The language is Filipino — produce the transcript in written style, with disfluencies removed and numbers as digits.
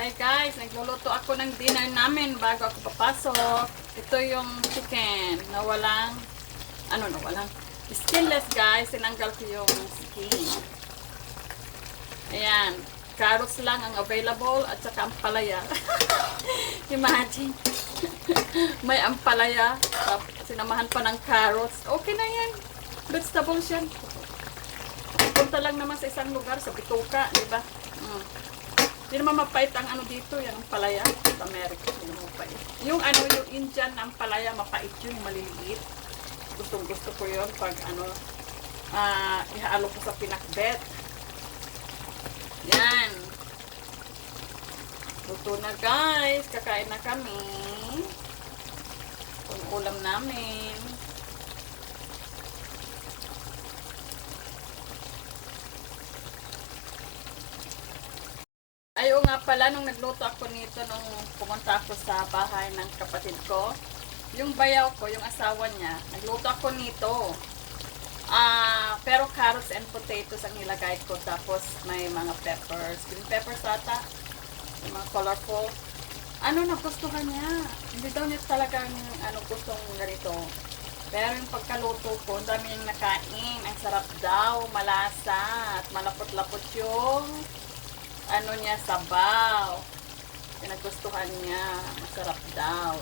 Hi guys, nagluluto ako ng dinner namin bago ako papasok. Ito yung chicken na walang, skinless guys. Tinanggal ko yung skin. Ayan, carrots lang ang available at saka ampalaya. Imagine, may ampalaya, sinamahan pa ng carrots. Okay na yan, vegetables yan. Punta lang naman sa isang lugar, sa bituka, di ba? Hindi naman mapait ang ano dito, yan ang palaya sa America, hindi naman mapait. Yung Indian ang palaya, mapait yun, maliliit. Gustong gusto ko yun pag ihalo ko sa pinakbet. Yan. Luto na guys, kakain na kami. Kung ulam namin. Ayaw nga pala, nung nagluto ako nito, nung pumunta ako sa bahay ng kapatid ko, yung bayaw ko, yung asawa niya, nagluto ako nito. Pero carrots and potatoes ang nilagay ko, tapos may mga peppers, green peppers ata, yung mga colorful. Nagustuhan niya. Hindi daw niya talagang gustong ganito. Pero yung pagkaluto ko, dami niyang nakain. Ang sarap daw, malasa, at malapot-lapot yung sabaw. Pinagustuhan niya. Masarap daw.